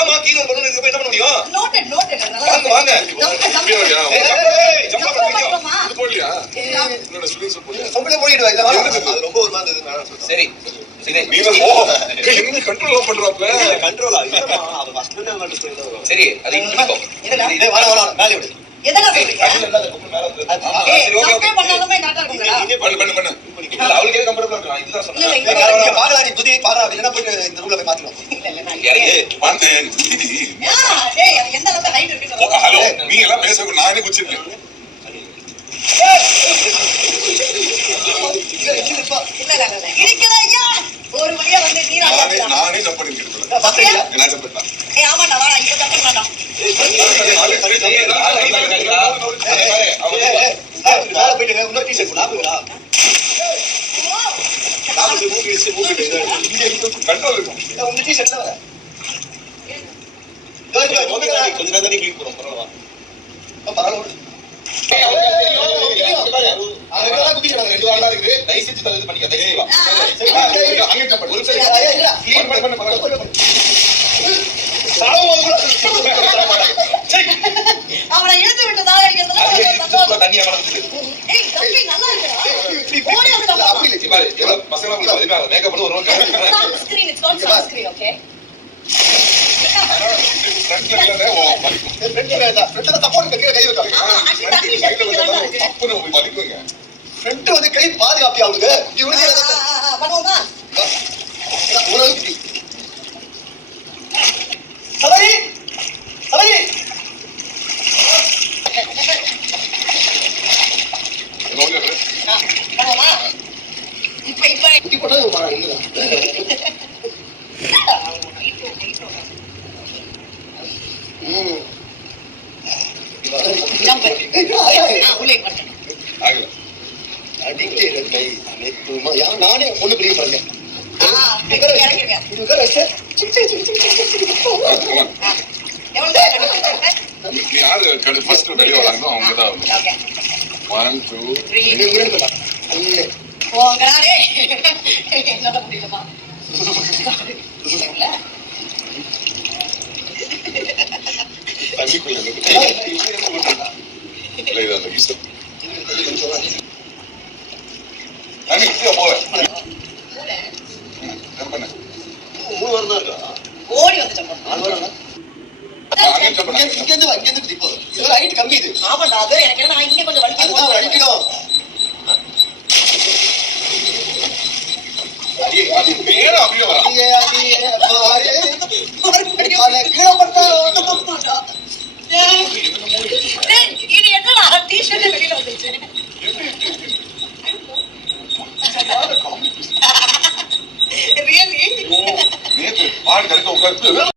ஆமா கீழே பண்ணணும் இதுக்கு போய் என்ன பண்ண முடியும்? வாங்க வாங்க சரி சரி அது அவளுக்கே கம்ஃபர்டபுளா இருக்கலாம். இதுதான் சொன்னேன். புதிய பாரா அப்படின்னா போய் இந்த ரூம்ல போய் மாத்திக்கலாம். ஹலோ நீங்க எல்லாம் பேச நானே குச்சிருக்கேன். ஒரு வழியா வந்து நானே ஜம்ப் பண்ணிருக்கேன். என்ன ஜம்ப் பண்ணா? ஆமா நான் இப்ப ஜம்ப் பண்ணலாம். போயிட்டு இன்னொரு டீ-ஷர்ட் போடா. கண்ட்ரோல் இருக்கும். உங்க டீ-ஷர்ட்ல வர. கொஞ்ச நேரம் தான் கிளிக் போறோம். பரவாயில்லை. பரவாயில்லை. அதெல்லாம் குடிக்கிறாங்க. 2 வாரமா இருக்குது. லைசென்ஸ் தள்ளது பண்ணிக்க. தைசி வா. அங்க ஜம்ப் பண்ணு. ஒரு நிமிஷம். க்ளீன் பண்ணு. அவனை இழுத்து விட்டதாக இருக்கிறது தண்ணியா வளர்ந்துது. ஏய் தம்பி நல்லா இருக்குடா. ஓடி வந்து அப்படி இல்ல பாரு எவ்வளவு பசங்க உங்களுக்கு மேக்கப் பண்ணி ஒரு sunscreen it's called sunscreen okay. ஃப்ரண்ட்ல இல்ல ஓ ஃப்ரண்ட்ல சப்போர்ட் கை வைக்காதீங்க. அப்போ போய் வலிக்குங்க. ஃப்ரண்ட் வந்து கை பாதுகாப்பியா உங்களுக்கு. இவரு பண்ணுவோமா? ஒரு சபரி சபரி பண்ணுவோமா? இப்ப குட்டி போட்டது பாரு இல்ல. ஜம்ப் உள்ளே பண்ணு. ஆகல. அடிக்கே கை நேத்துமா நானே ஒண்ணு பிரிய பாருங்க. இறங்கிருங்க. நீ யாரு ஃபர்ஸ்ட் வெளிய வராங்களோ அவங்க தான். ஓகே 1 2 3 போங்கறாரே. என்ன முடியலமா? தண்ணிக்குள்ள இல்ல இது அந்த ஈஸ்ட் தண்ணி கீழே போவேன். பண்ண 3 வாரம் தான் இருக்கா? ஓடி வந்து ஜம்ப் பண்ணு. 4 வாரம் இங்க இருந்து இப்போ இது ஹைட் கம்மி இது. ஆமாடா அது எனக்கு என்ன இங்க கொஞ்சம் வலிக்குது. அடிக்கணும். அது பேர அப்படியே வா. கீழே பட்டா இது என்னடா டீ-ஷர்ட் வெளியில வந்துச்சு. ரியலி நேத்து பாடி கரெக்டா உட்கார்ந்து